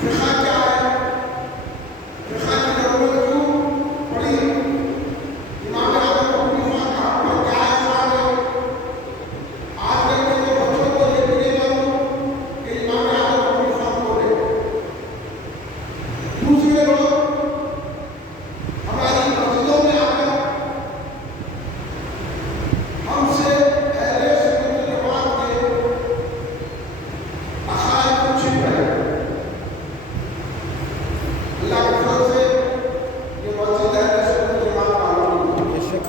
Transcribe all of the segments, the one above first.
फिक़ा क्या है, फिक़ा की ज़रूरत क्यों पड़ी, इमाम आज़म अबू हनीफा का पर क्या एतराज़ है। आजकल के जो बच्चों को ये भी नहीं मालूम कि इमाम आज़म अबू हनीफा कौन है। दूसरे लोग हमारी मस्जिदों में आकर हमसे अहले सुन्नत वल जमात के अक़ाइद को छीन रहे हैं। अल्लाह के फज़ल से ये मस्जिद अहले सुन्नत वल जमात वालों की है। बेशक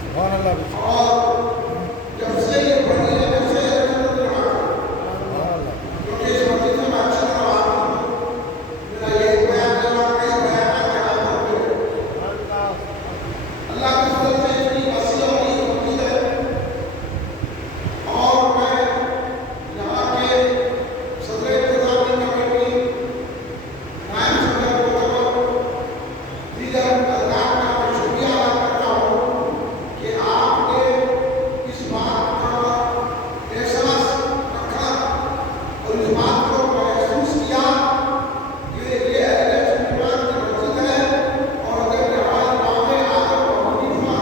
सुभान अल्लाह, और जब से ये बनी है तब से अहले सुन्नत वल जमात है। सुभान अल्लाह। क्योंकि इस मस्जिद में मैं अच्छी तरह वाकिफ़ हूँ। मेरा ये एक बयान नहीं और कई बयानात यहाँ पर हुए। अल्लाह के फज़ल से इतनी वसी और बड़ी मस्जिद है और मैं यहाँ के सदर इंतज़ामी कमेटी, नायब सदर मोहतरम, दीगर अरकान का मैं शुक्रिया अदा करता हूँ कि आपने इस बात का एहसास रखा और इस बात को महसूस किया कि ये अहले सुन्नत की मस्जिद है और अगर यहाँ इमाम आज़म अबू हनीफा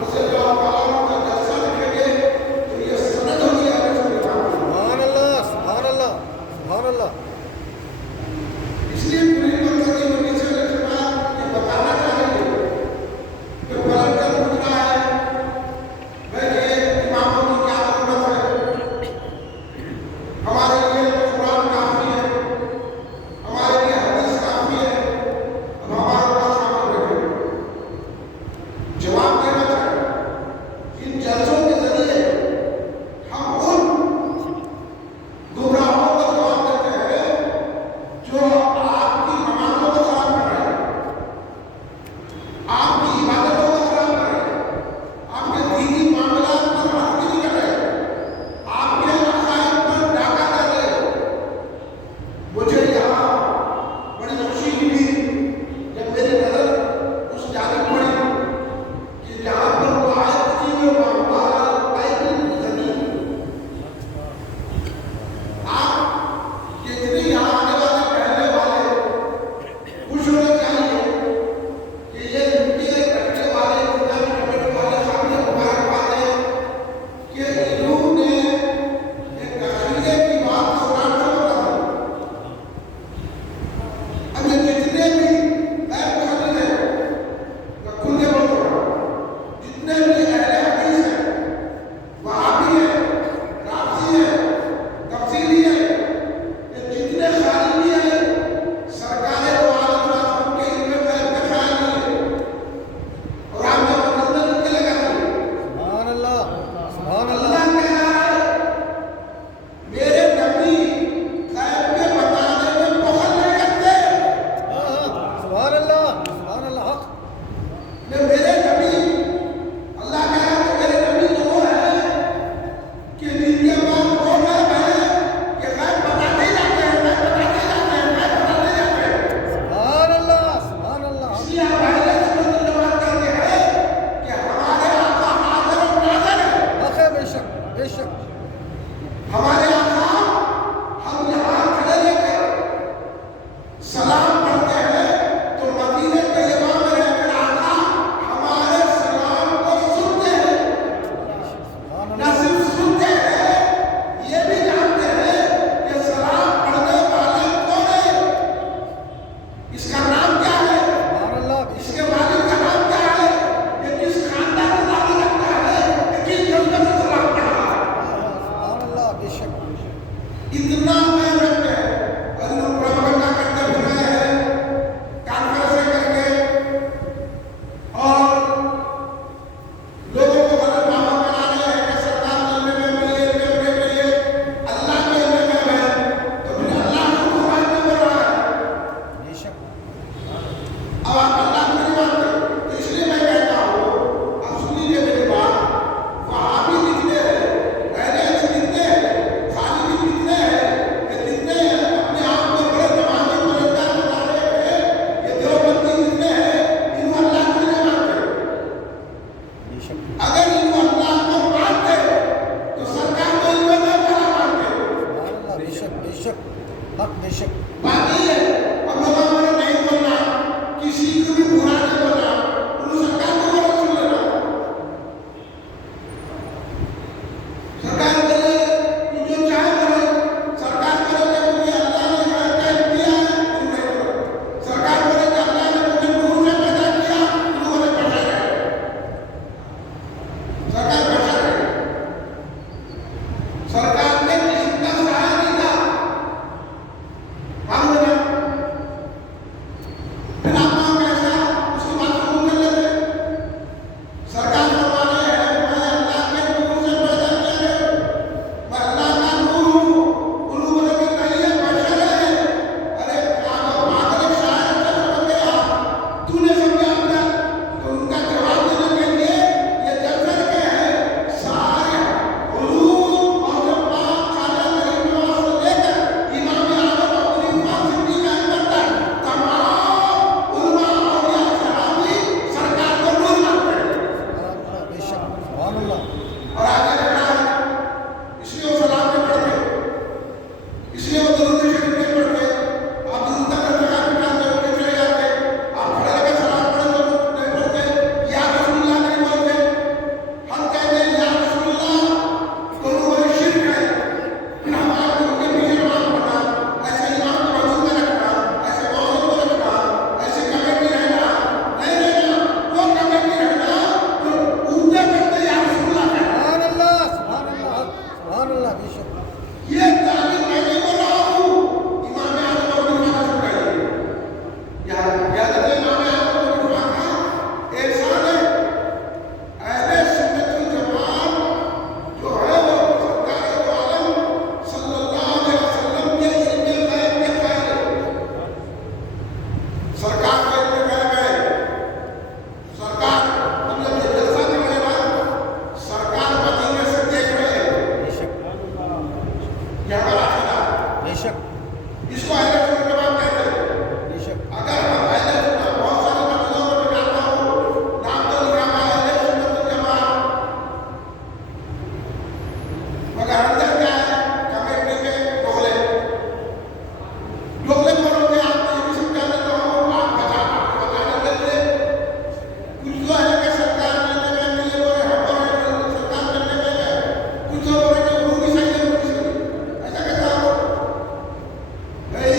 रज़ियल्लाहु तआला का जलसा रखेंगे तो ये सनद होगी अहले सुन्नत की। सुभान अल्लाह, सुभान अल्लाह, सुभान अल्लाह। इसलिए पूरी मरकज़ी मजलिस अहले ये बताना चाहेंगे कि बलद का मुद्दा है भाई ये इमामों की क्या ज़रूरत है। हमारे लिए तो कुरान काफ़ी है, हमारे लिए हदीस काफ़ी है। अब हमारे पास सामने बैठे जवाब देना चाहिए। इन जलसों के ज़रिए हम उन गुमराहों को जवाब देते हैं बेशक बात यही है। अब लोगों ने नहीं बोलना, किसी को भी बुरा नहीं बोलना, उन सरकार को बोलो सुन लेना। सरकार बोले तू जो चाहे बोले, सरकार बोले कि मुझे अल्लाह ने टाइम दिया है, तुम नहीं बोलो। सरकार बोले कि अल्लाह ने मुझे नूर से पैदा किया, तुम बोले पैदा है। सरकार पैदा है। सरकार ने किसी का सहारा नहीं था, हम लोग फिर आप कैसा उसकी बात को कर लेते। सरकार फरमाने हैं मैं अल्लाह के नूर से पैदा किया गया, मैं अल्लाह का नूर हूँ। उन लोगों ने कही है बशर है। अरे पागल शायद क्या समझ गया, तूने समझा अपना। तो उनका जवाब देने के लिए ये दर्शन के है सारे हुजूर और जो पाक खाजा गरीब नवाज से लेकर इमाम आजम अपनी फासिदी का अंदर तक तमाम उलमा औलिया सहाबी सरकार को नूर मानते हैं। बेशक सुभान अल्लाह और आगे लिखा है, इसलिए वो सलाम नहीं पढ़ते, इसलिए वो दुरूद शरीफ नहीं पढ़ते। आप दुरूद का जगह पे जाते हो, चले जाते, आप खड़े होकर सलाम पढ़ते हो, नहीं पढ़ते, या रसूलुल्लाह नहीं बोलते। हम कहते हैं या रसूलुल्लाह, तो वो शिर्क है। फिर हम आपको उनके पीछे नमाज पढ़ना, ऐसे इमाम को वजू में रखना, ऐसे मौजूद में रखना, ऐसे कमेटी रहना, नहीं रहना, वो कमेटी रहना तो ऊँचे करते या रसूलुल्लाह है। सुभान अल्लाह सुभान अल्लाह बेशक ये तालीम मैं नहीं बोल रहा हूँ, इमाम आजम और बुजुर्गों से कहिए। याद रखिए इमाम आजम और बुजुर्गों का एहसान है। अहले सुन्नत वल जमात जो है वो सरकार दो आलम सल्लल्लाहु अलैहि वसल्लम के इल्म गैब के कायल है। सरकार को इल्म गैब है। सरकार हम जब ये जलसा कर रहे हैं ना, सरकार मदीने से देख रहे हैं। बेशक ये हमारा अकीदा है। बेशक इसको अहले सुन्नत जमात कहते हैं। बेशक अगर हम अहले सुन्नत बहुत सारे मसलों में बताता हूँ, नाम तो लिखा हुआ है अहले सुन्नत वल जमात, मगर अंदर क्या है कमेटी में दोगले कौन होते हैं आपको ये भी समझा देता हूँ। आप बताने के लिए कुछ तो है कि सरकार मिलने में मिले बोले हम बोले सरकार मिलने में है, कुछ तो बोले कि गुरु की सही है, गुरु की सही है। ऐसा कहता हूँ भाई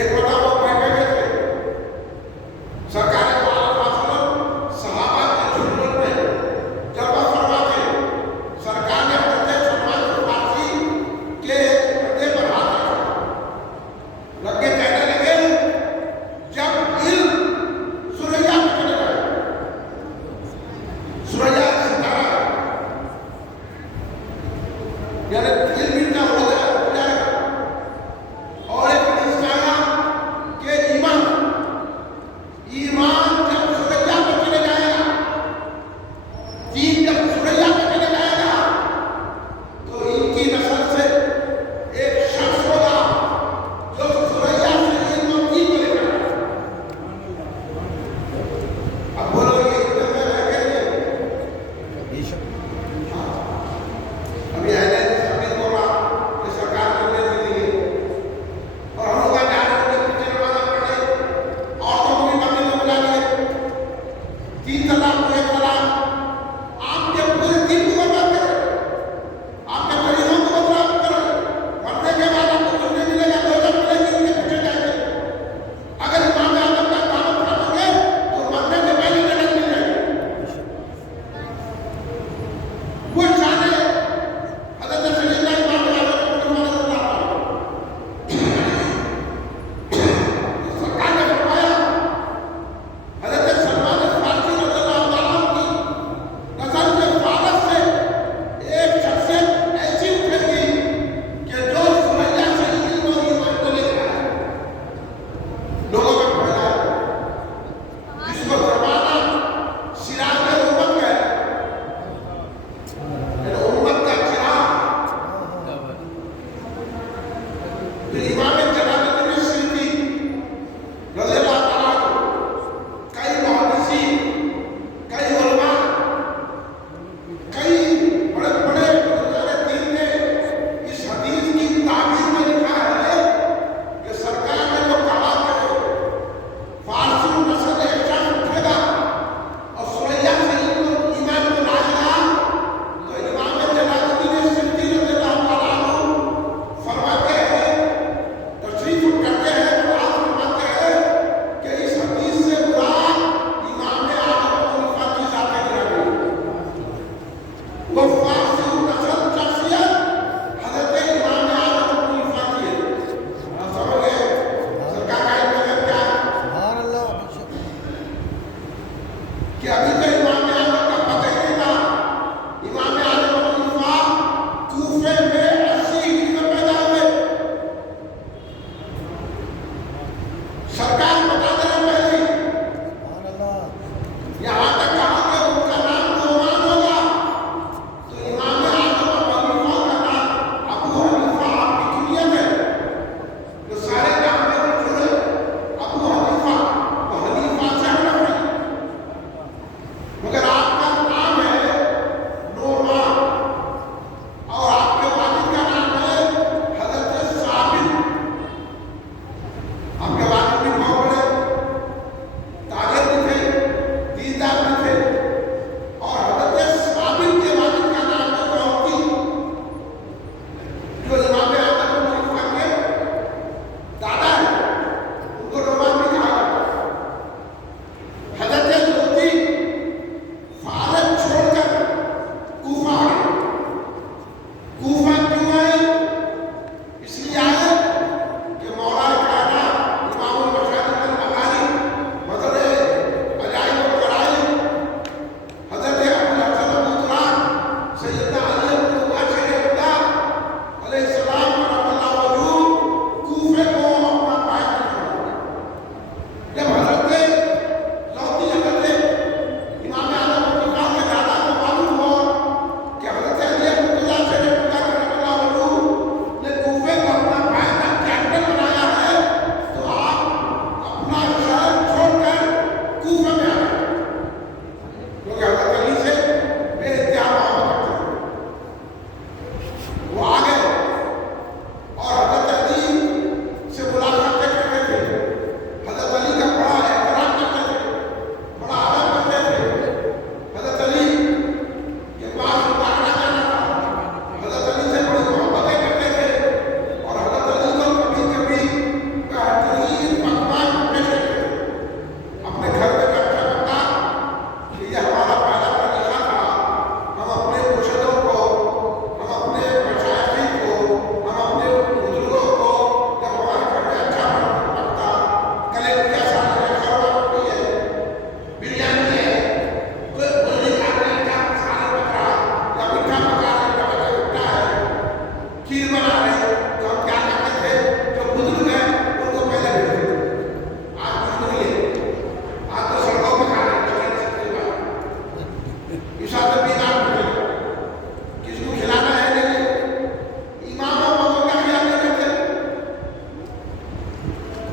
एक बताओ बैठे हुए थे सरकार के आश्वासन सहाबा के झुंड में जब फरमाते सरकार ने प्रत्येक सलमान फारसी के पर्दे पर हाथ रखा रख के कहने लगे जब इल्म सुरैया में चले गए सुरैया सितारा यानी इल्म इतना हो जाएगा और एक हदीस में आया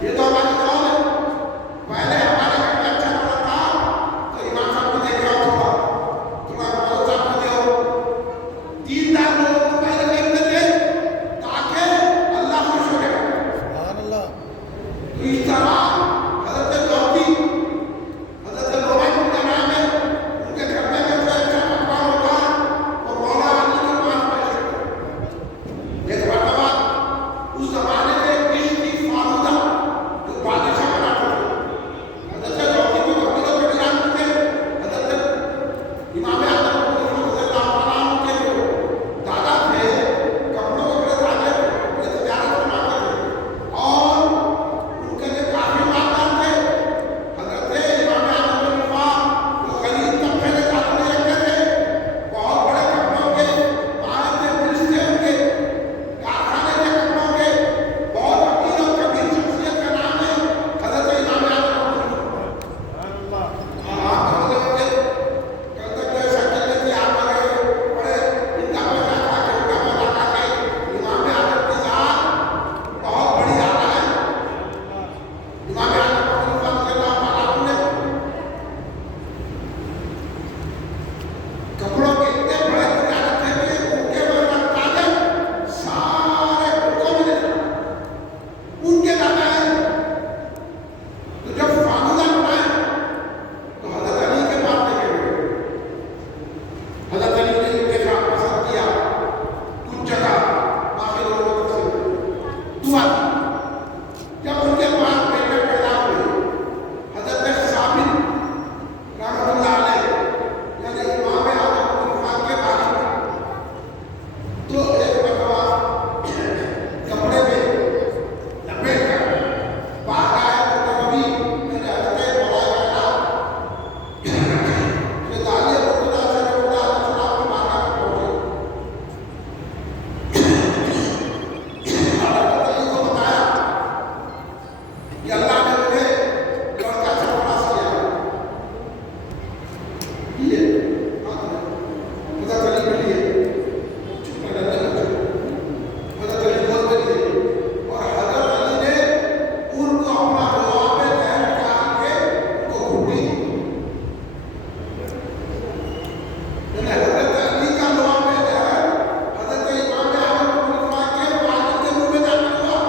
ये तो हमारी कौन है। पहले हमारे घर में अच्छा बड़ा था तो इमाम साहब को देख रहा होगा, तुम्हारा मौलवी साहब को देखो, 3 लाख लोगों को पहले देखते थे ताकि अल्लाह खुश हो जाए। सुभान अल्लाह। तो इस तरह हजरत गौती, हजरत नौमान उनका नाम है, उनके घर में जो अच्छा पकवान होता वो मौला अली के पास पैसे। एक मरतबा उस जमाने में किश्ती फालूदा जो बादशाह बनाते थे, हजरत गौती को कभी तो कभी जानते थे, हजरत इमाम आजम के जो दादा थे कपड़ों के बड़े ताजे थे, बड़े तिजारत बनाते थे और उनके जो काफी मालदार थे। हजरत इमाम आजम के पास जो गरीब तबके के काफिले रखते थे, बहुत बड़े कपड़ों के माल थे, मिलते उनके कारखाने के कपड़ों के, बहुत अमीर और कबीर शख्सियत का नाम है हजरत इमाम आजम। कल तक जो शक्ल में थी आप आ गए बड़े इनका पैसा खा के उनका पैसा खा के इमाम आजम की जात बहुत बड़ी आला है। इमाम आजम कपड़ों के इतने बड़े तिजारत थे कि उनके बगैर ताजर सारे मुल्कों में नहीं था। उनके दादा है तो जब फालूदा बनाए तो हजरत अली के पास लेके गए। हजरत अली ने देखा, पसंद किया, कुछ जगह बाकी लोगों को पसंद दुआ दी। जब उनके पास बेटे पैदा हुए हजरत साबित रहमतुल्लाह अलैह यानी इमाम आजम खान के बालिग, तो एक मरतबा कपड़े में लपेट कर बाहर आए तो कभी मैंने हजरत मौला ये दालिया मुर्तजा से जो उड़ा शराब के मारा पहुंचे। हजरत अली को बताया कि अल्लाह ने मुझे लड़का सरफराज किया है। ये हजरत अली के लिए चुप रहने लगे। हजरत अली बोल के लिए और हजरत अली ने उनको अपना दुआ पे तहर निकाल के उनको घूटी। मैंने हजरत अली का दुआ पे तहर हजरत इमाम आजम के वालिद के मुंह में दाखिल हुआ।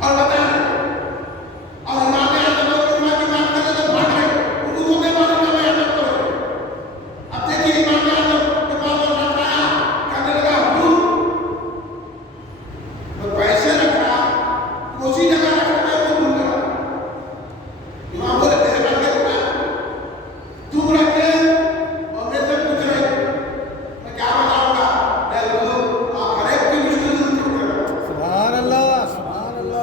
और बताएं और इमाम आजम की बात करें तो भाग रहे उनको के बारे में मैं आदत करो। अब देखिए इमाम आजम के पास आया कहने लगा हुजूर तो पैसे रखा उसी जगह रखना है तो भूल गया। इमाम बोले तेरे पास क्या होगा तुम रखे और मेरे से पूछ रहे मैं क्या बताऊंगा। मैं हुजूर आप हर एक की मुश्किल दूर करो। सुभान अल्लाह, सुभान अल्लाह।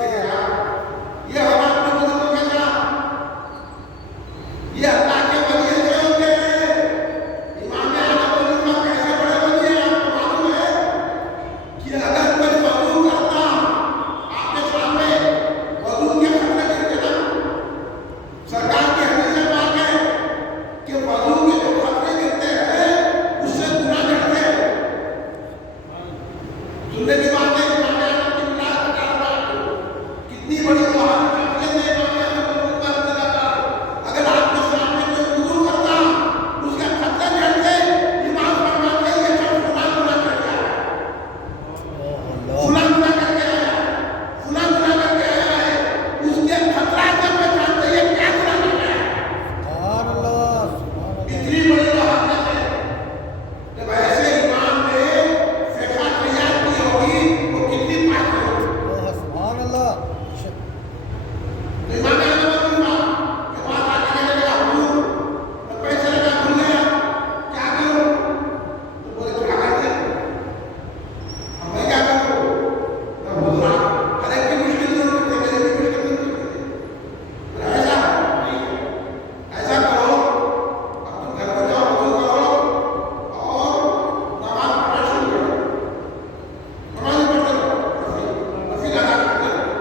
ये हमारे बुजुर्गों के साथ ये अल्लाह के वली ऐसे होते हैं। इमाम आजम बुजुर्ग कैसे बड़े वली हैं आपको मालूम है कि अगर कोई वजू करता आपके सामने वजू के खतरे गिरते ना सरकार की हदीस में बात है कि वजू के जो खतरे गिरते हैं उससे गुनाह करते हैं। सुनने की बात है इमाम आजम की मिलाद बता रहा हूं कितनी बड़ी कहानी काफियत है इमाम आजम को ऊपर लगाता। अगर आपके सामने कोई वुजू करता उसका खतरे गिरते इमाम फरमाते हैं ये सब फुला गुनाह कर गया फुला गुनाह करके आया फुला गुनाह करके आया है उसके खतरा से पहचानते ये क्या गुनाह कर गया सुभान अल्लाह, सुभान अल्लाह। इतनी बड़ी कहावत है जब ऐसे इमाम ने फैसला तैयार की होगी वो कितनी पाक होगी। ओह, सुभान अल्लाह। बेशक। तो इमाम आजम के पास आके कहने लगा हुजूर मैं पैसे लगा भूल गया क्या करूं। तो बोले क्या करते अब मैं क्या करूं। मैं बोल रहा हर एक की मुश्किल दूर करते मेरी भी मुश्किल दूर करते। बोले ऐसा नहीं ऐसा करो अब तुम घर में जाओ वजू करो और नमाज पढ़ना शुरू करो। नमाज पढ़ते रहो नफिल अदा करते रहो।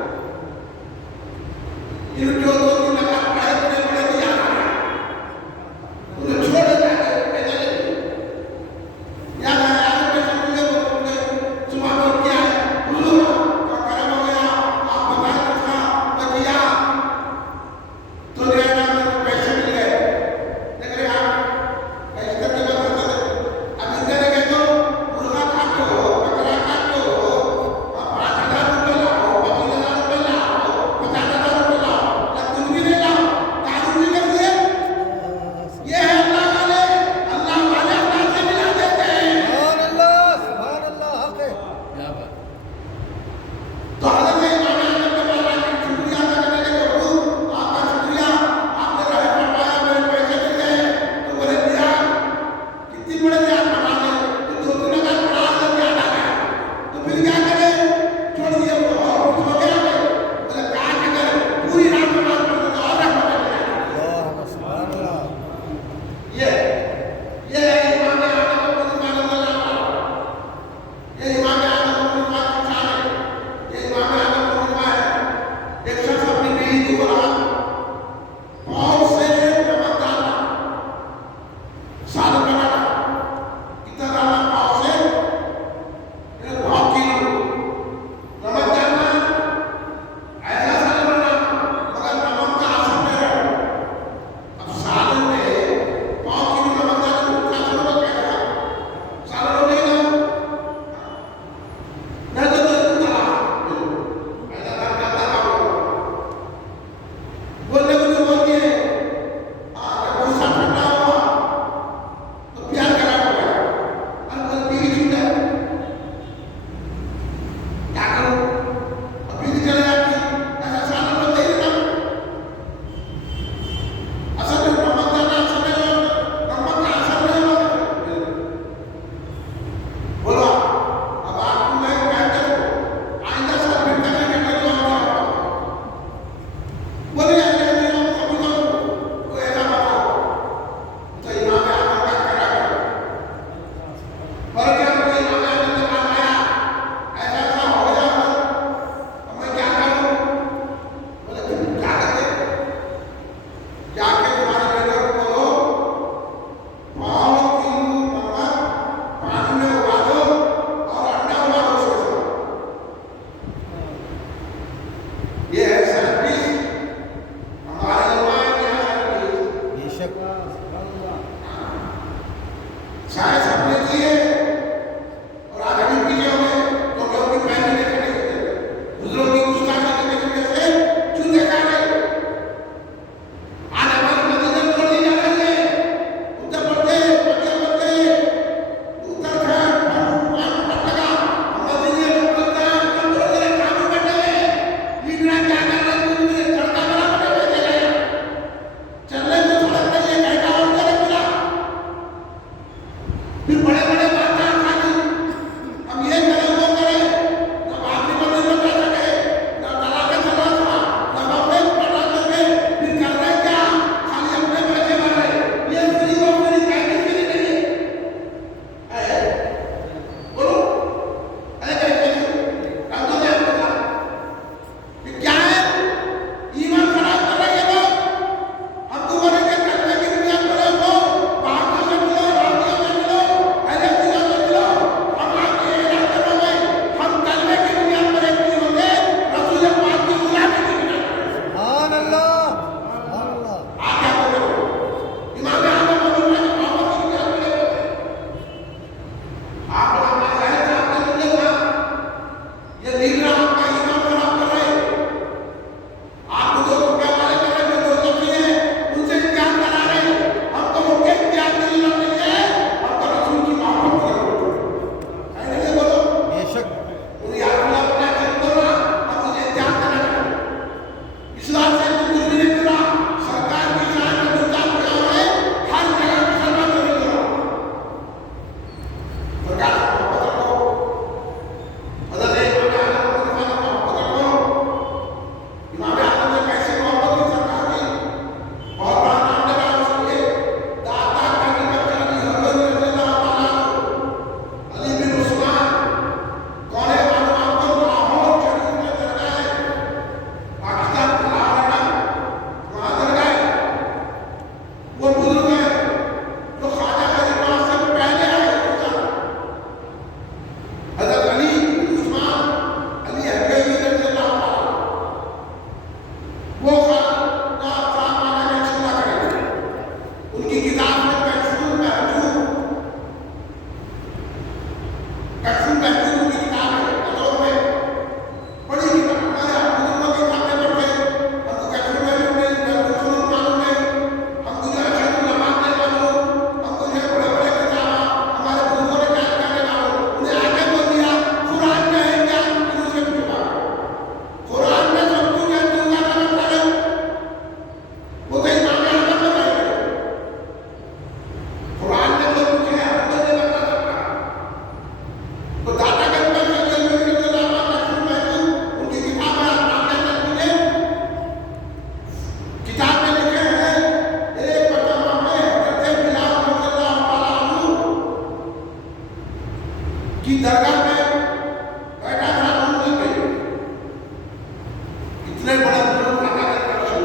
इतने बड़ा बुजुर्ग माता का दर्शन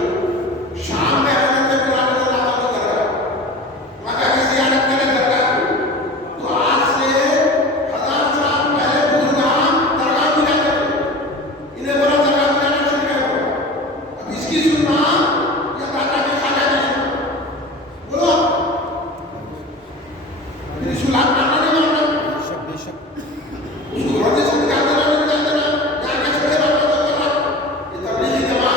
शाम में आने के बुलाने को माता को कर रहा है, माता की जियारत करने कर रहा है। तो आज से 1000 साल पहले बुजुर्गान दरगाह में जाते थे, इन्हें बड़ा दरगाह में जाना शुरू किया। अब इसकी सुनना या दादा के खाने की सुनना, बोलो मेरी सुलाह करना नहीं मानना, बेशक बेशक उसको रोटी से निकाल देना, निकाल देना, जाके छोड़े बाबा को करना। ये तबलीगी जमात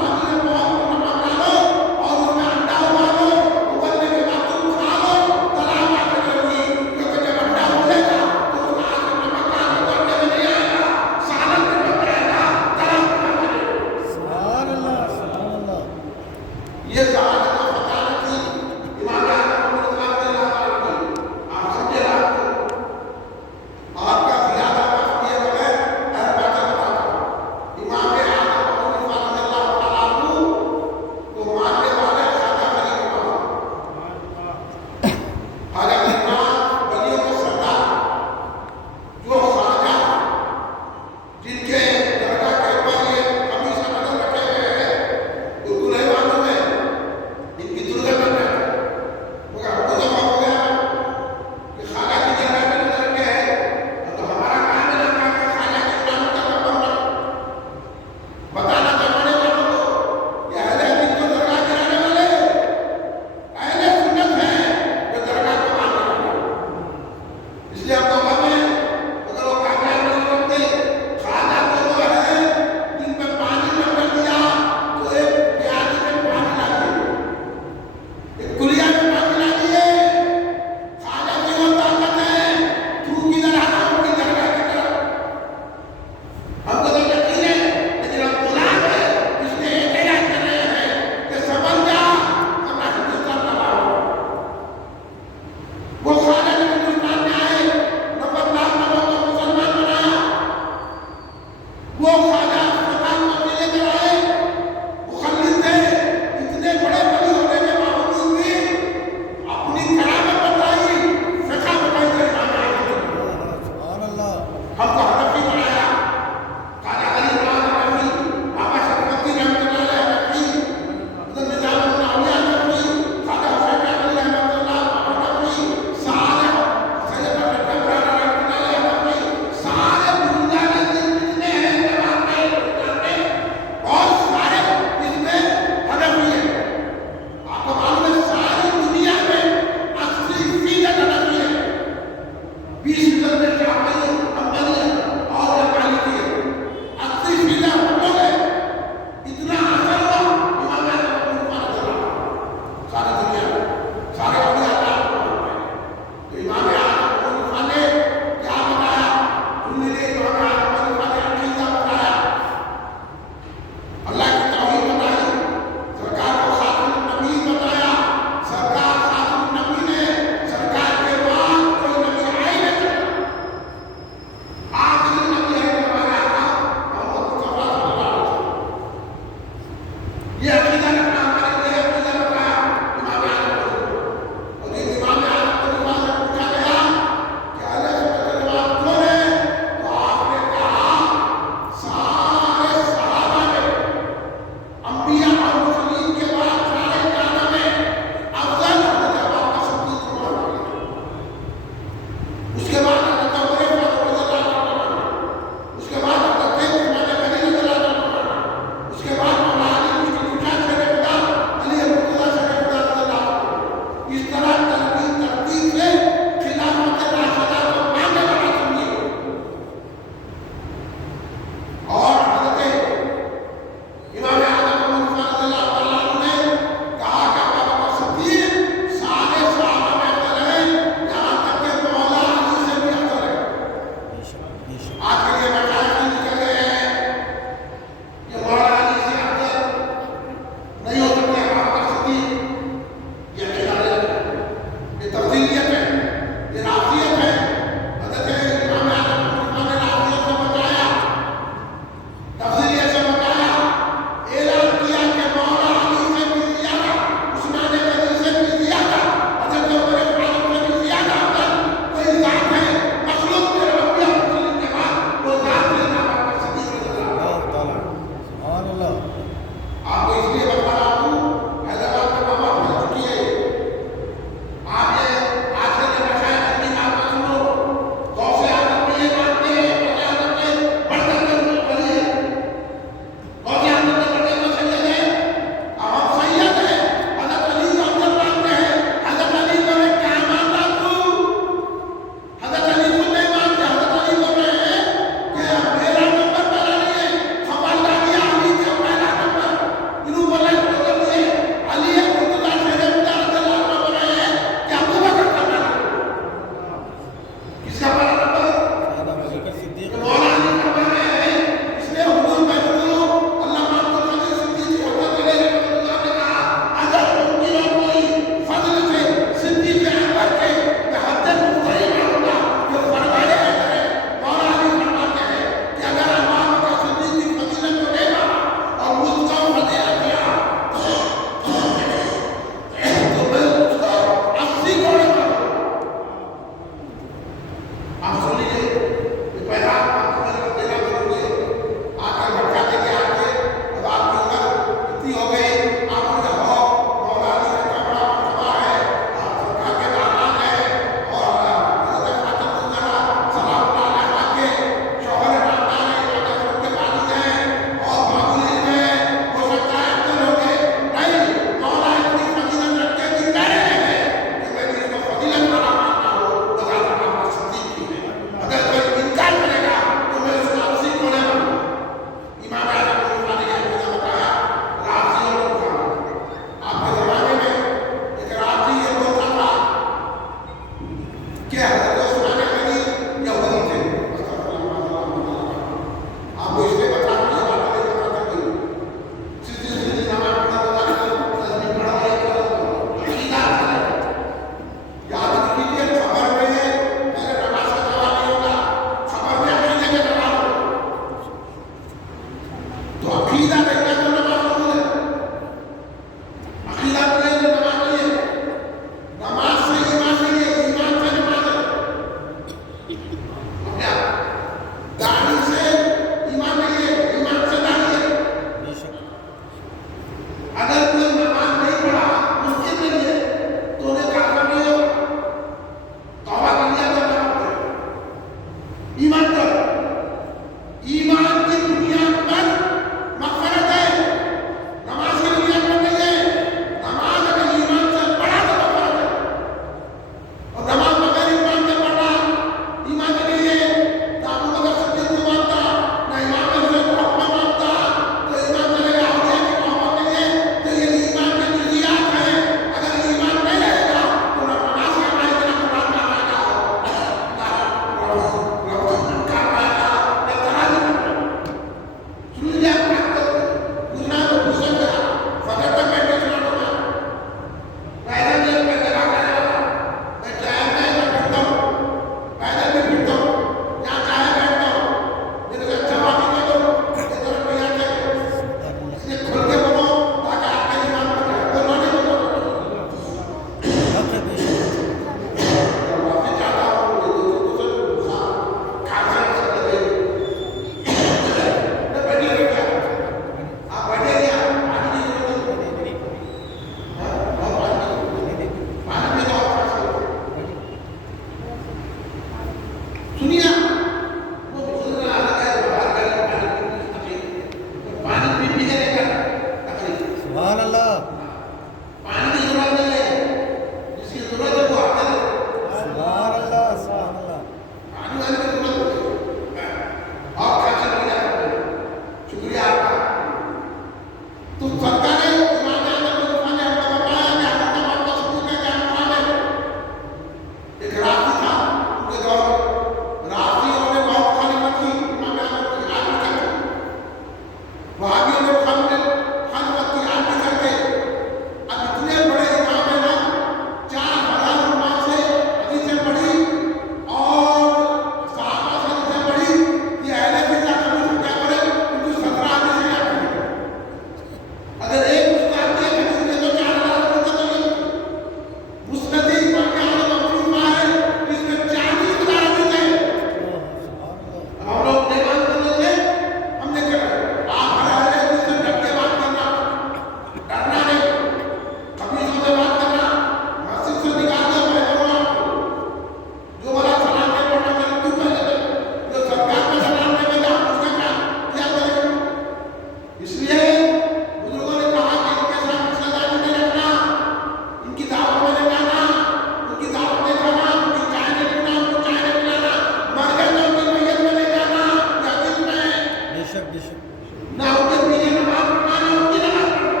ना उनके पीछे नमाज पढ़ना ना उनकी नमाज पढ़ना।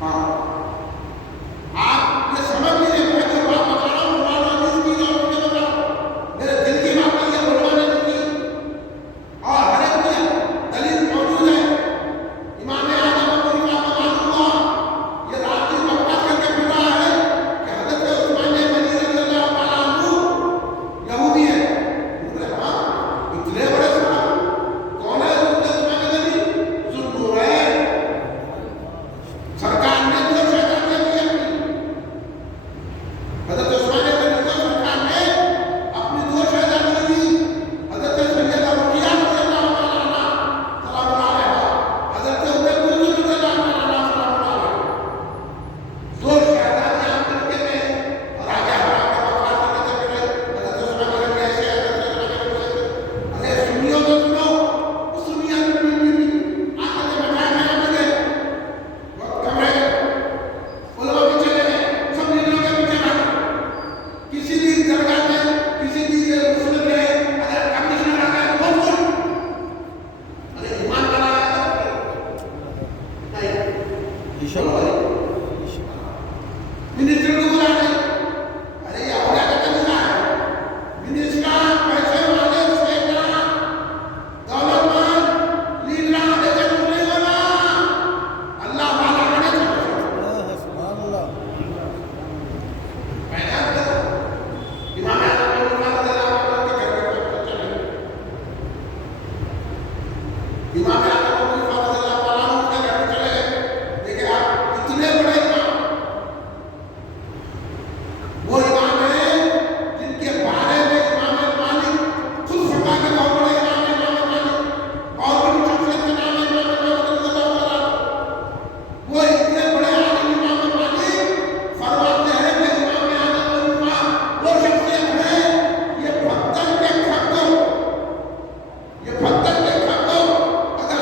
हाँ, आप ये समझ लीजिए, मैं जो बात बता रहा हूँ कुरान और हदीस की और मुझे बता रहा हूँ, मेरे दिल की बात नहीं है, बुलवाने की। और हर एक में दलील मौजूद है। इमाम आजम को मालूम हुआ, ये रात की बकवास करके फिर रहा है कि हज़रत उस्मान गनी रज़ियल्लाहु ताला अन्हु यहूदी है। बोले हाँ, इतने बड़े साहब, कौन है हज़रत उस्मान गनी? ज़ुन्नूरैन। सरकार ने तो शैतान ने दी अपनी, हज़रत उस्मान गनी को सरकार ने अपनी दो शैतानी दी। हज़रत सैयदा रुक़िया रज़ियल्लाहु ताला अन्हा सलामुल्लाह अलैहा, हज़रत उम्मे कुलसूम रज़ियल्लाहु ताला अन्हा सलामुल्लाह अलैहा, दो शैतानियां मिलके में और आगे हराम का बकवास करते फिरे। हज़रत उस्मान गनी ऐसे, हज़रत उस्मान गनी ऐसे। अरे सुनियो तो सुनो, उस दुनिया में भी आके तो बैठाए हैं लगे, वक्त कम रह गया, उलमा भी चले गए, सब लीडरों के पीछे भागे। किसी भी दरगाह में, किसी भी मुस्लिम में अगर कमिश्नर आ गया तो बहुत खुश। अरे ईमान वाला आया तो नहीं, मिनिस्टर को बुला ले, अरे ये हो गया तो तरीका है। मिनिस्टर, पैसे वाले, सेना, दौलतमंद, लीडर आने से कुछ नहीं होना, अल्लाह वाला आने से कुछ होना। सुभान अल्लाह। मैंने आपको इमाम आज़म रज़ियल्लाहु अन्हु के घर पे चले। इमाम आज़म रज़ियल्लाहु अन्हु के घर पे चले गए। देखिए आप, इतने बड़े इमाम, वो इमाम है जिनके बारे में इमाम मालिक खुद फरमा के बहुत बड़े इमाम है इमाम मालिक, और भी शख्सियत के नाम है इमाम मालिक रज़ियल्लाहु ताला। वो इतने बड़े आलिम इमाम मालिक फरमाते हैं कि इमाम आज़म वो शख्सियत है, ये पत्थर के खड्डों, ये पत्थर के खड्डों अगर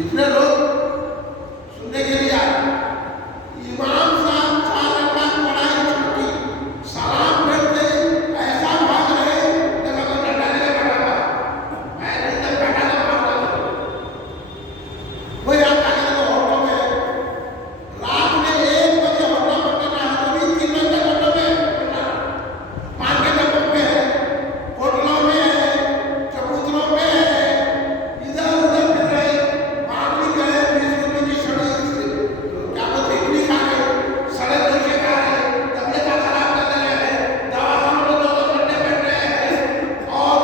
इतने लोग सुनने के लिए आए। इमाम साहब 4 रकात पढ़ाई छुट्टी, सलाम फेरते ऐसा भाग रहे जैसा कोई डंडा लेके बैठा हुआ है। मैं इधर बैठा था मारता था। वही आता है तो होटलों में रात में 1 बजे होटल में बैठना है, कभी 3 बजे तक होटल में पान के डब्बों पे है, होटलों में है, चबूतरों पे है, इधर उधर फिर रहे, मामली गए 20 रुपए की छड़ी क्या बोलते इडली खा रहे, सड़े डोसे खा रहे, तबीयत खराब करने लगे, दवाखानों में 2-2 घंटे बैठ रहे हैं और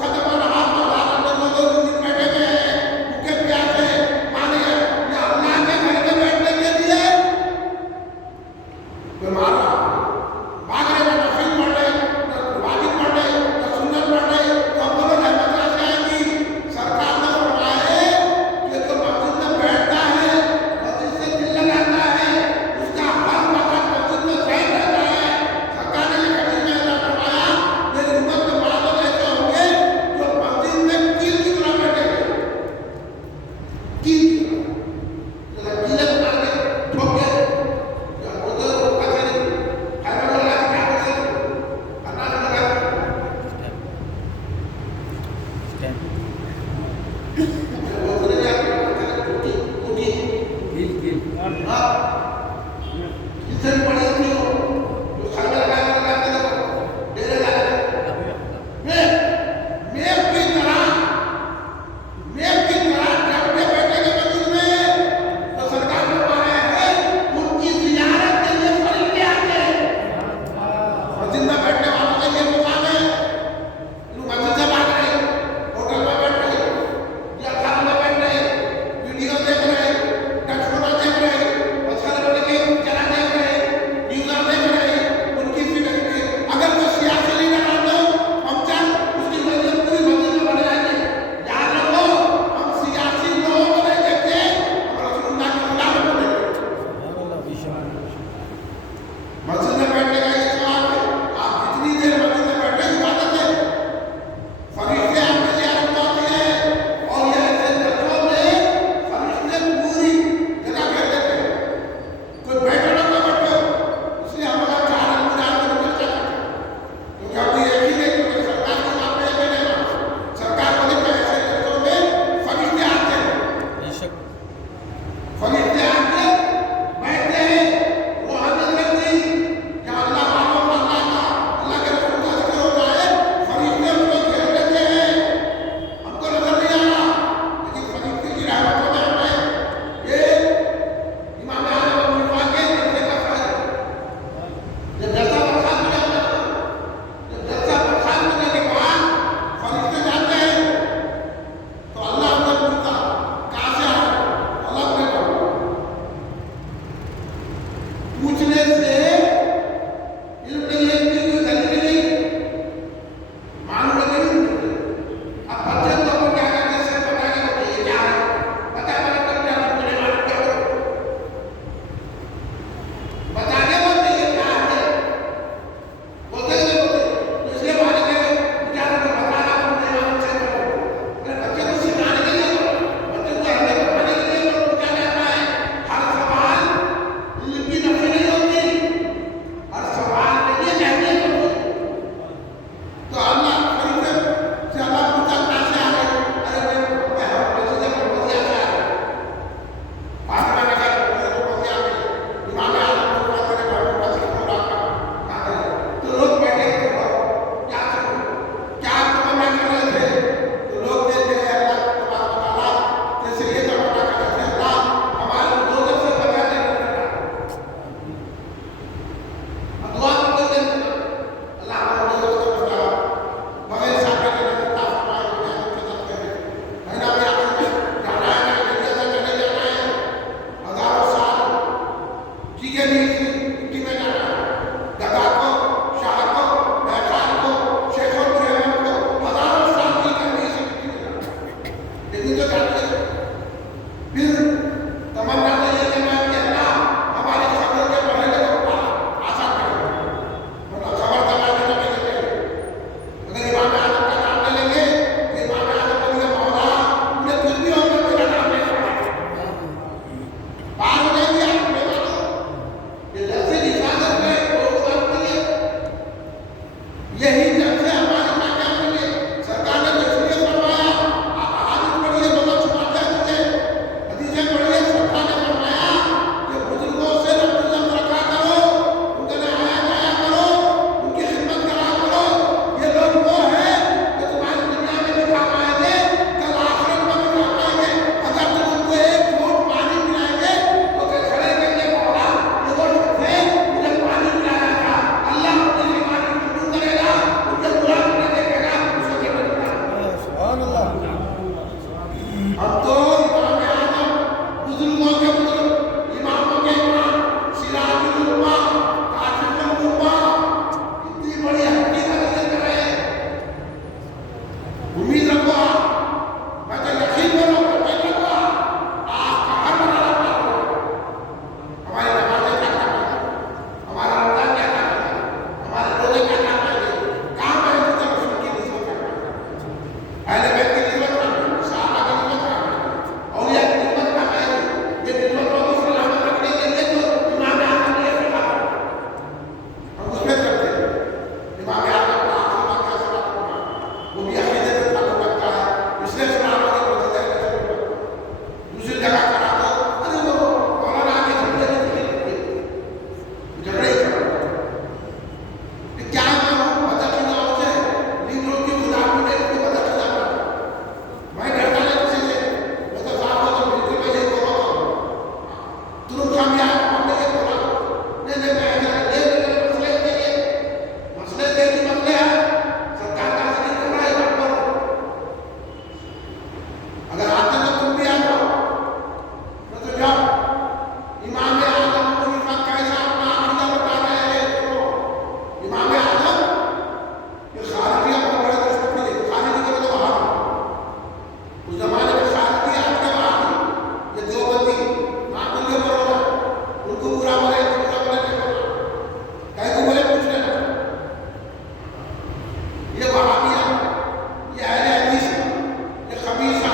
खत्म हाथ में हाथ में 2-2 दिन बैठे हुए हैं, भूखे प्यासे माने ये अल्लाह के घर में बैठने के लिए बीमार भाग रहे हैं, नफिल पढ़ रहे, वाजिब पढ़ रहे, सुन्नत पढ़ रहे, तो बोलो रहमत कैसे आएगी? सरकार ने फरमाया कि जो मस्जिद में बैठता है, मस्जिद से दिल लगाता है, उसका हर वक्त मस्जिद में चैन रहता है। सरकार ने ये हदीस में ऐसा फरमाया, मेरी उम्मत में बड़ा लोग ऐसे होंगे जो मस्जिद में कील की तरह बैठेंगे, कील की तरह, कीले मार के ठोक के उधर पता नहीं हाइवे लगा के क्या करते अन्ना लगा वो बोले जाते टूटी टूटी हाँ कितने बड़ी होती हो जो हाइवे लगा के लगाते लोग डेरे लगाते मैं की तरह जब के बैठेंगे मस्जिद में तो सरकार को मारे हैं उनकी जियारत के लिए फरीदे आते हैं। मस्जिद में बैठने वालों का ये मुकाम है, लोग मस्जिद से भाग रहे, होटल में बैठ रहे, या घर में बैठ रहे, वीडियो देख रहे, टचफोन देख रहे, मछली बोले के चला देख रहे, न्यूज़ देख रहे, उनकी फिक्र अगर कोई सियासी लीडर आ तो हम चाह उसकी मस्जिद पूरी मस्जिद में बन जाएंगे। याद रखो हम सियासी लोगों को नहीं देखते, हम रसूलुल्लाह के गुलाम को देखते हैं। मस्जिद में बैठने का ये सवाल है, आप जितनी देर मस्जिद में बैठे इबादत है, फरिश्ते आपकी ज़ियारत को आते हैं और ये ऐसे जगहों में फरिश्ते पूरी जगह घेर देते हैं। कोई बैठो ना कोई बैठो, इसलिए हम लोग 4 आदमी जाकर चर्चा करते हैं, क्योंकि हम ये ही नहीं कि सरकार को बात नहीं करेगा, सरकार को देखते हैं ऐसे जगहों में फरिश्ते आते हैं, फरिश्ते आके बैठते हैं, वो हजरत करती क्या अल्लाह वालों को अल्लाह के रसूल का जिक्र होता है, फरिश्ते उसको घेर लेते हैं। हमको नजर नहीं आ रहा, लेकिन फरिश्ते की रहमतों में हमें ये इमाम आज़म अबू हनीफा के जलसे का फल है। जब जलसा बर्खास्त हो जाता है, जब जलसा बर्खास्त होने के बाद फरिश्ते जाते हैं तो अल्लाह उनसे पूछता कहाँ से आए? अल्लाह उन्हें पूछने से इल्म नहीं है, इनकी कोई दलील नहीं, मालूम नहीं। अब बच्चे तो को क्या करते हैं, सब पता है कि ये क्या है, पता है क्या करते हैं, मुझे मालूम क्या हो, बताने बोलते ये क्या है, बोलते तो इसलिए मालूम है क्या बताना नहीं मालूम से बच्चे को सिखाने के लिए, बच्चे को हमें बताने के लिए पूछा जाता है। हर सवाल इल्म की नफी नहीं होती, हर सवाल में ये अहमियत होती है। तो अल्लाह फरिश्ते से अल्लाह पूछा कहाँ से आ रहे? अरे मैं हम मस्जिद में मोहम्मदिया से आ रहे, फातिमा नगर मोहम्मदिया में इमाम आज़म को बात करें बाबू मस्जिद को कहाँ गए? तो लोग बैठे तो क्या तमन्ना कर रहे थे? तो लोग कहते हैं अल्लाह तबारक व तआला जैसे ये तमन्ना कर रहे थे, अल्लाह हमारे दोज़ख से बचा दे, दुआ करते थे अल्लाह हमारे दोज़ख से बचाओ, बगैर साके के नजर फरमाए मदद करे। महीना में आखिर में जाना है, दुनिया से चले जाना है, हजारों साल ठीक है नहीं इसी मिट्टी में जाना है, गदा को, शाह को, महफाज को, शेखों रहमत को हजारों साल ठीक है नहीं इसी मिट्टी में जाना है, लेकिन जो जाते हैं फिर तमन्ना तो ये करना है कि अल्लाह हमारी खबर के पढ़ने को आसान कर दो, मतलब खबर दबाने को नहीं देते। अगर इमाम आज़म का नाम ले लेंगे तो इमाम आज़म बोलेंगे मौला मुझे कुछ भी होगा मेरा नाम ले हम तो इमाम आजम, बुजुर्गों के बुजुर्ग, इमामों के इमाम, सिराजुल उम्मा, काशिफुल उम्मा, इतनी बड़ी हकीकत लेकर रहे हैं। उम्मीद रखो आप, मैं तो यकीन करो, यकीन रखो आपका हर मरहला पार होगा। हमारी नमाज़ें क्या काम है, हमारा रमज़ान क्या काम है, हमारे रोज़े क्या काम है, काम है तो रसूल की निस्बत करना, अहले बैत की निस्बत करना, सहाबा की निस्बत करना, औलिया की निस्बत करना है। ये निस्बत को भी सलामत रखने के लिए तो इमाम आज़म ने फैसला किया। हम उस पे चलते हैं। इमाम आज़म का आखिरी वाक़या सुना दूँगा, वो भी अक़ीदे से ताल्लुक़ रखता है, इसलिए सलाम के बदले दूसरी जगह करा तो अरे वो मौलाना के झगड़े में झगड़े ही कर क्या मालूम बदअक़ीदा से लीडरों की गुलामी में उनको बदअक़ीदा कर। मैं डरता नहीं किसी से, मैं तो साहब को तो बिल्कुल मैं ये बोला था तुरंत सामने आया हमने ये बोला नहीं नहीं मैं ले मसले के लिए मसले के लिए मसले है सरकार का नहीं कर रहा है वहाँ पर। अगर आते तो तुम भी आ जाओ, मैं तो जाओ। इमाम आज़म अबू हनीफा कैसा अपना अक़ीदा बता रहे हैं। तो इमाम आज़म ये खारिजी बहुत बड़े दुश्मन थे। खारिजी के मतलब वहाबी, उस जमाने में खारिजी आज के वहाबी, ये देवबंदी वहाँ बंदे पर होगा, उनको बुरा बोले नहीं बोला, कहीं को बोले पूछ लेना। ये वहाबिया, ये अहले हदीस, ये खबीसा,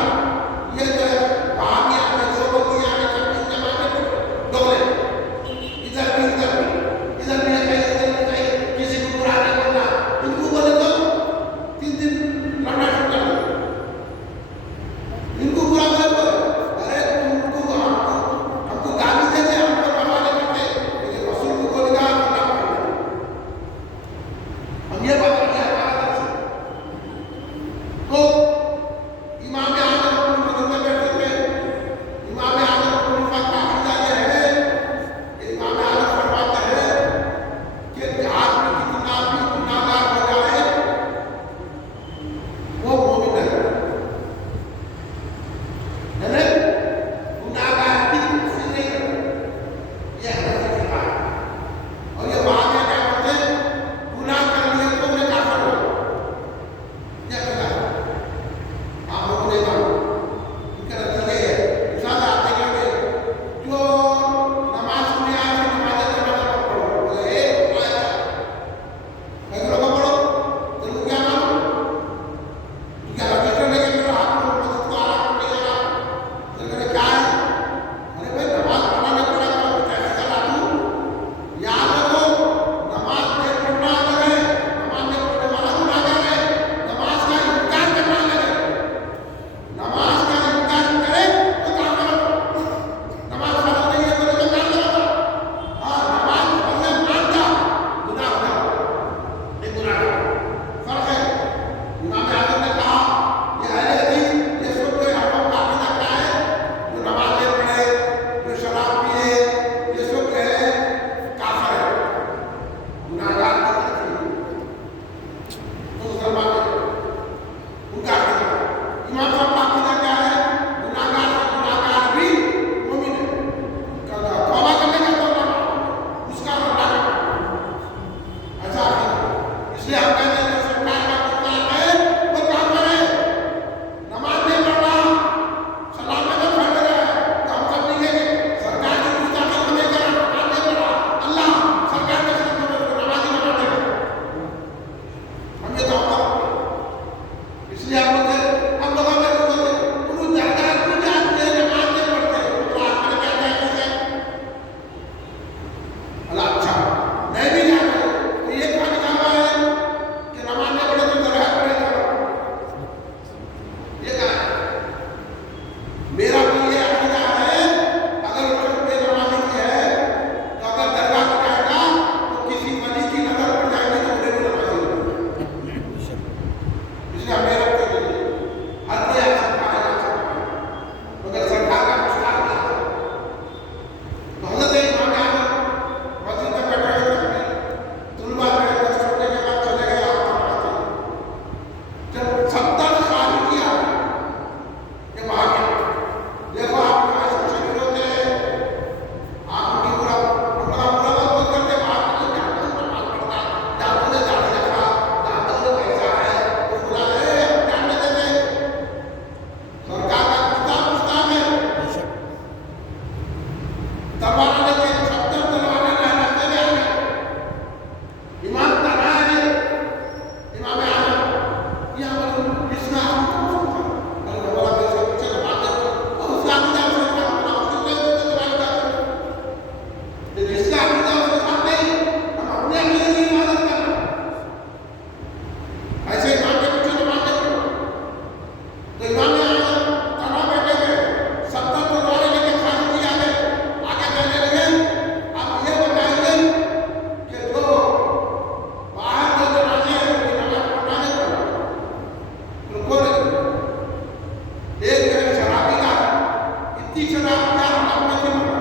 उसकी शराब क्या हराम में क्यों है?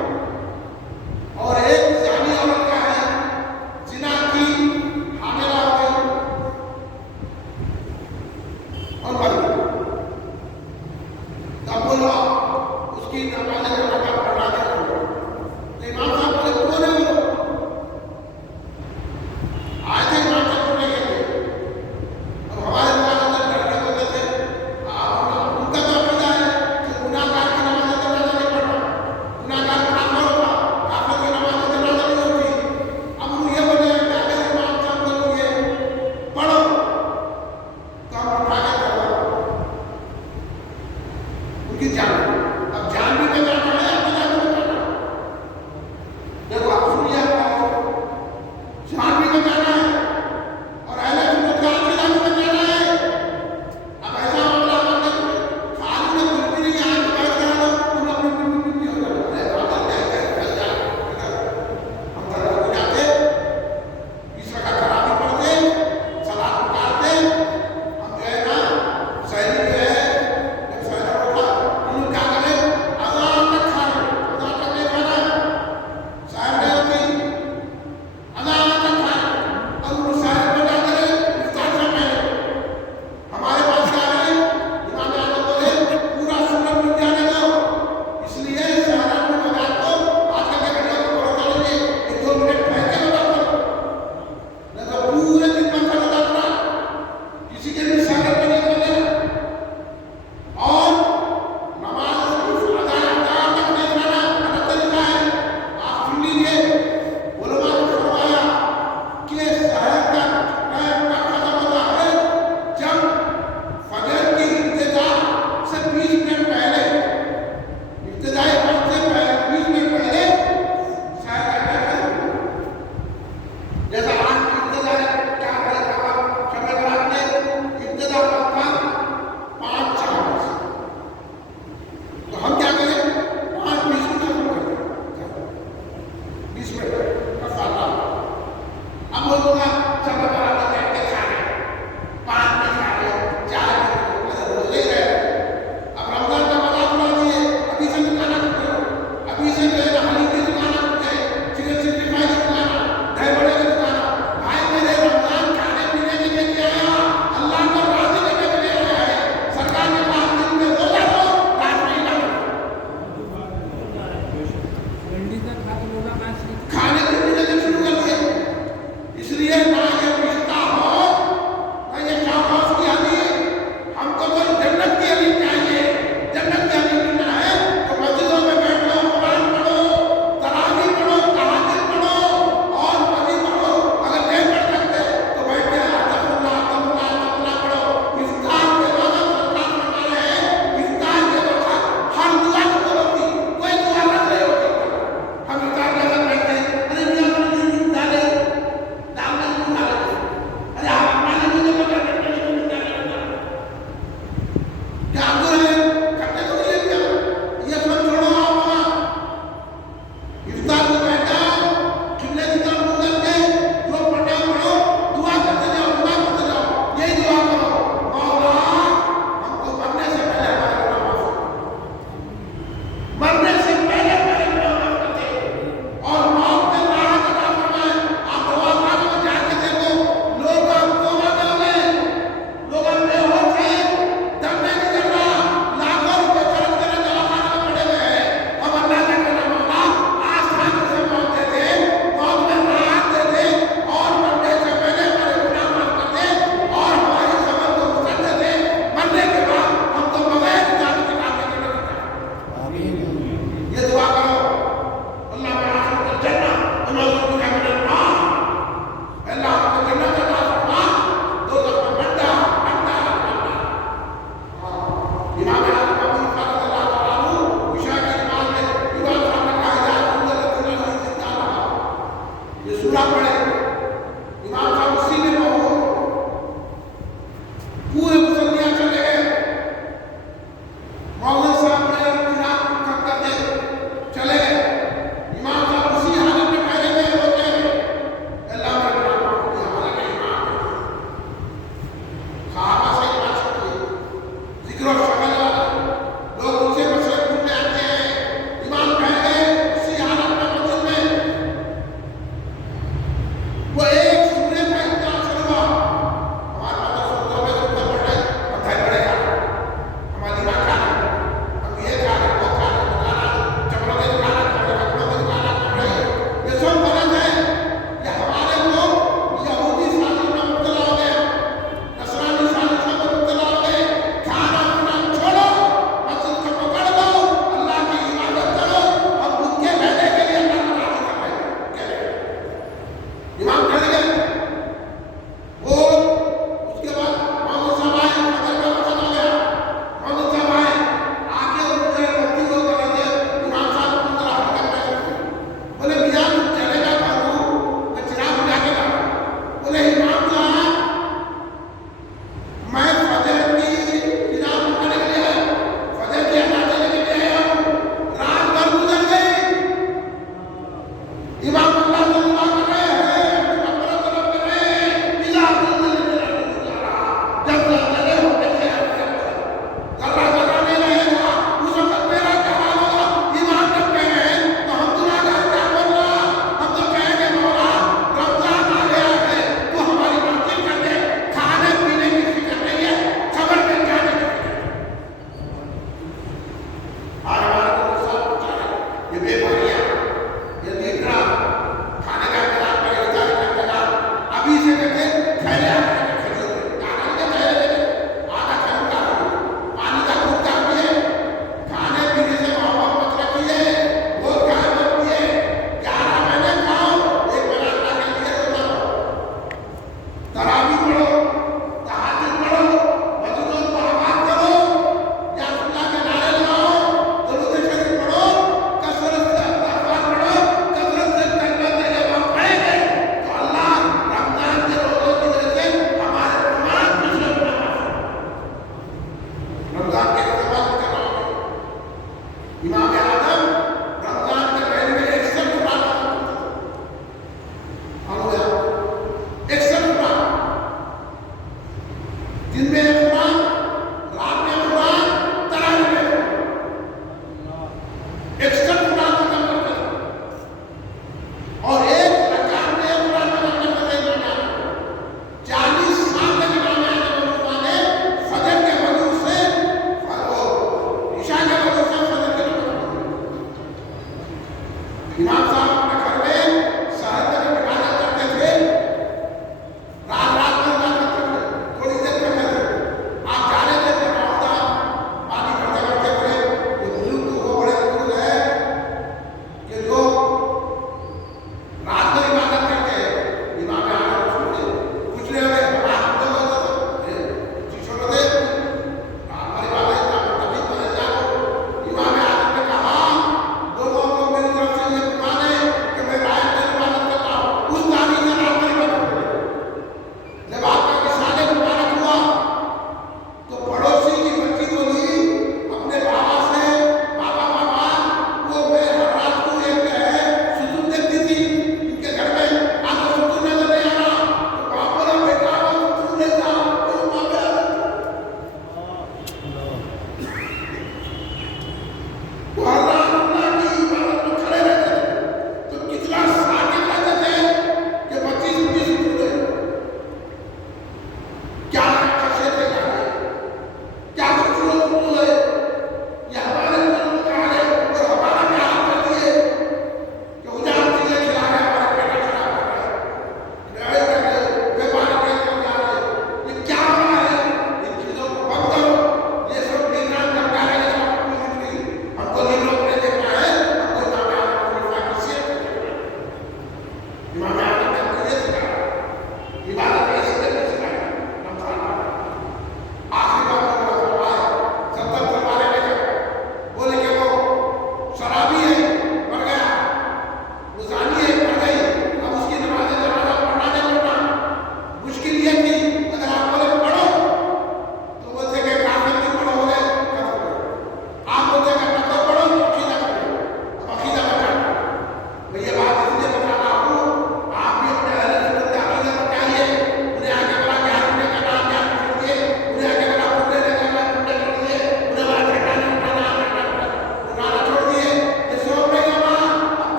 और एक जानी औरत क्या है, जिना की हामिला हो गई और मर गई। तब बोलो उसकी नमाज़ का नफा पढ़ा दे। तो इमाम साहब बोले क्यों नहीं बोलो? आए थे इमाम साहब बोलने के लिए। अब हमारे दुकान अंदर लड़के बोलते थे, उनका तो अकीदा है कि गुनाहगार की नमाज़ जनाज़ा नहीं पढ़ना, गुनाहगार काफिर होगा, काफिर की नमाज़ जनाज़ा नहीं होती। अब वो ये बोले कि अगर इमाम साहब बोलेंगे पढ़ो तो हम उठा के करवाओ उनकी जान। अब जान भी बचाना है, अकीदा भी बचाना है। देखो आप सुनिए, जान भी बचाना है और अहले सुन्नत का अकीदा भी बचाना है। अब ऐसा मामला होता है खाली में कुछ भी नहीं आज बात करा दो तुम अपनी भी हो जाओ। अरे बाबा क्या कर जा हम तरह को जाते इस वक्त तरावी पढ़ते सलात उतारते। हम जो है ना शहरी जो है जब शहर होता उन क्या करे अज़ान तक खाना, अज़ान तक नहीं खाना, शहर नहीं होती अज़ान तक खाना। और उन शहर में क्या करे इफ्तार से पहले हमारे पास क्या है, इमाम आज़म बोले पूरा सुन्नत मिल जाने दो। इसलिए शहर में बाजार को आजकल के घंटे को पढ़ो चलेंगे 1-2 मिनट ठहर के बात करो, नहीं तो पूरे दिन में कर जाता किसी के भी शहर में नहीं बने। और नमाज अज़ान तक नहीं खाना गलत तरीका है। आप सुन लीजिए, उलमा ने फरमाया कि शहर का टाइम का खत्म होता है जब फजर की इब्तिदा से 20 मिनट पहले, इब्तिदाई वक्त से पहले 20 मिनट पहले शहर का टाइम खत्म होता है। जैसा आज की इब्तिदा है, क्या है साहब, शब बरात में इब्तिदा वक्त था 5-4 बजे। तो हम क्या करें 5:20 में खत्म कर दें, 20 मिनट का फायदा। अब वो लोग शब बरात में बैठ के खा रहे हैं, 5 में खा रहे हैं, 4 में रोजे रहे। अब रमजान का मजाक उड़ा दिए, अभी से दुकाना खुल गए, अभी से जो है ना हलीम की दुकाना खुल गए, चिकन 65 की दुकाना, दही बड़े की दुकाना। भाई मेरे रमजान खाने पीने के लिए नहीं आया, अल्लाह को राजी करने के लिए आया है। सरकार ने कहा दिन में रोजा रहो, रात में इबादत करो। खाने के पीने से शुरू कर दिए। इसलिए ना ये रिश्ता हो ना ये शौकौस की हदी। हमको तो जन्नत की हदी चाहिए। जन्नत की हदी मिलना है तो मस्जिदों में बैठ लो, कुरान पढ़ो, तरावी पढ़ो, तहज्जुद पढ़ो और वज़ी पढ़ो। अगर नहीं पढ़ सकते तो बैठ के अस्तगफिरुल्लाह पढ़ो। इफ्तार के वक्त सरकार फरमा रहे हैं, इफ्तार के वक्त हर दुआ कबूल होती, कोई दुआ रद्द नहीं होती। हम इफ्तार के वक्त बैठते हैं, अरे मियां मुझे डाले दाम में क्यों डाले? अरे आप पानी मुझे बता देते हैं क्यों डाले? क्या आप तो हैं करते तो नहीं है क्या? ये सब छोड़ो आप वहाँ इफ्तार में बैठ जाओ, किबले की तरफ मुंह करके जो पढ़ना है पढ़ो, दुआ करते जाओ, यही दुआ करो, मौला हमको मरने से पहले हमारे गुनाह माफ कर दे। मरने से पहले हमारे गुनाह माफ कर दे और मौत में राहत अता फरमाए। आप दवाखाने में जाके देखो, लोग कोमा में हो गए, लोग बेहोश हैं, दम नहीं निकल रहा, लाखों रुपए खर्च करे दवाखाने में पड़े हुए हैं। अब अल्लाह से कहना मौला आसानी से मौत दे दे, मौत में राहत दे दे और मरने से पहले हमारे गुनाह माफ कर दे और हमारी सबर को वसअत दे दे। मरने के बाद हमको बगैर हिसाब किताब के जन्नत दे। आमीन। ये दुआ करो, अल्लाह में आखिर तक जन्नत नौज़ बिल्लाह मिनन नार। अल्लाह हमको जन्नत अता फरमा, दोज़ख में बंदा बंदा बंदा। इमाम आज़म अबू हनीफा रज़ियल्लाहु तआला अन्हु इशा की नमाज में इमाम साहब ने कहा या रसूलल्लाह जिंदा रहा, ये सूरा पढ़े। इमाम साहब उसी में मौजूद हो, पूरे मुसल्लियाँ चले गए। मौलवी साहब ने किरात करते चले गए। इमाम साहब उसी हालत में ठहरे हुए रोते हुए, अल्लाह मेरे गुनाह माफ कर दिया, हालांकि इमाम है। सहाबा से बात की, जिक्र और शकल वाला लोग उनसे मसले पूछने आते हैं। इमाम आदम रमजान के महीने में 61 कुरान खत्म करते थे। मालूम है आपको? 61 कुरान, दिन में एक कुरान, रात में कुरान, तरावी में 61 कुरान खत्म करते थे। और एक रकात में एक कुरान खत्म करते थे इमाम आदम। 40 साल तक इमाम आदम ने फजर के वजू से और ईशा के वजू से फजर के नमाज पढ़ी।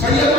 सैयद